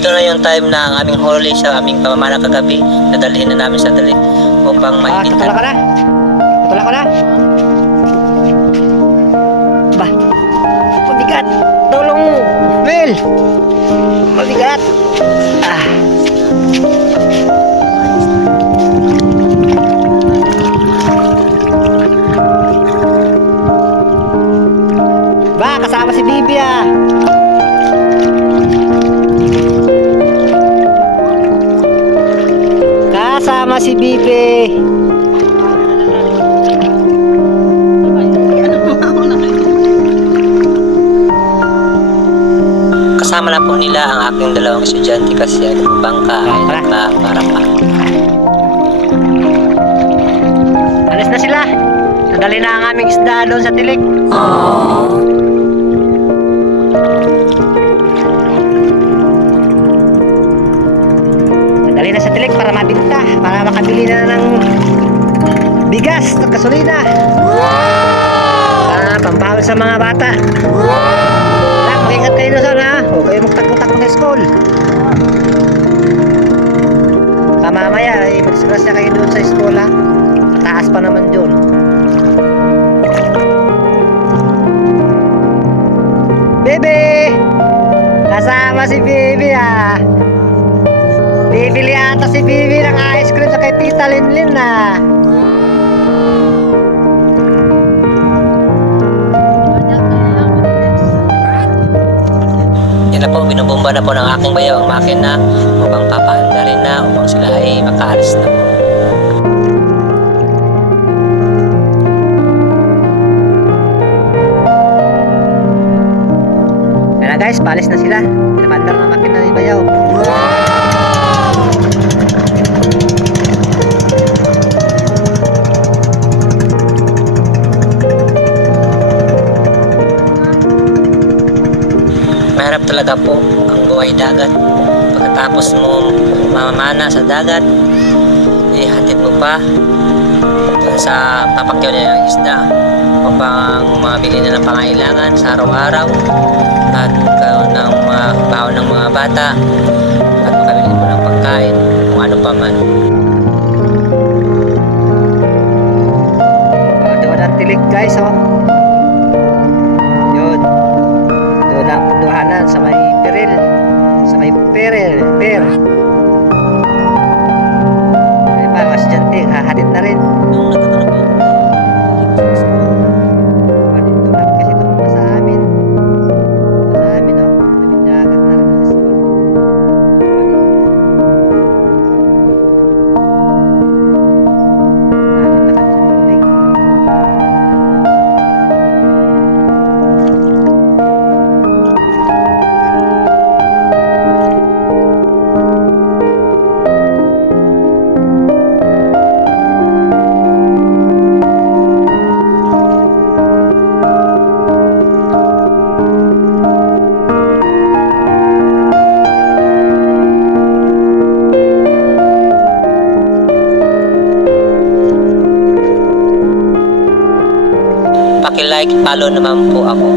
ito na yung time na ang aming huli sa aming pamamana kagabi. Nadalhin na namin sa dali upang Tutulak mainitan. ka na. Tutulak ka na. Ba, mabigat. Tulong mo, Mel. Mabigat. Ah. Ba, kasama si Bibi ah. Kasama si Bibi. Kasama na po nila ang aking dalawang estudyante kasi ang bangka ay nagpaparap pa. Alis na sila. Nadali na ang aming isda doon sa tilik. Nadali na sa tilik para mabinta. Para makabili na ng bigas at gasolina. Pambawal sa mga bata. Mag-ingat kayo na sana. Huwag kayo magtakbo-takbo sa school. Mamaya ay magsurasya kayo doon sa school ha. Mataas pa naman doon. Bebe! Kasama si Bibi ha. Bibili ata si Bibi ng ice cream sa kay Tita Linlin na. Yan na po, binubomba na po ng aking bayaw ang makina upang papaanda rin na upang sila ay makaalis na po. Kaya guys, paalis na sila. Pinamandar na makina ni bayaw. Mahirap talaga po ang buhay dagat. Pagkatapos mo mamamana sa dagat, ihatid mo pa dun sa papakyaw niya ng isda upang mabili na ng pangailangan sa araw-araw at ng mga baon ng mga bata at makabili mo ng pagkain kung ano pa man. Doon ang tilik guys oh. Yun. Doon ang punduhanan sa may peril. Sa may peril. Ay pa, mas dyan hahatid na rin. Nung nagtatanong ko, Dito na kasi ito muna sa amin. Ito sa amin oh. Tabing dagat na rin ang school. Namin na kami sa tubig. paki-like, follow naman po ako.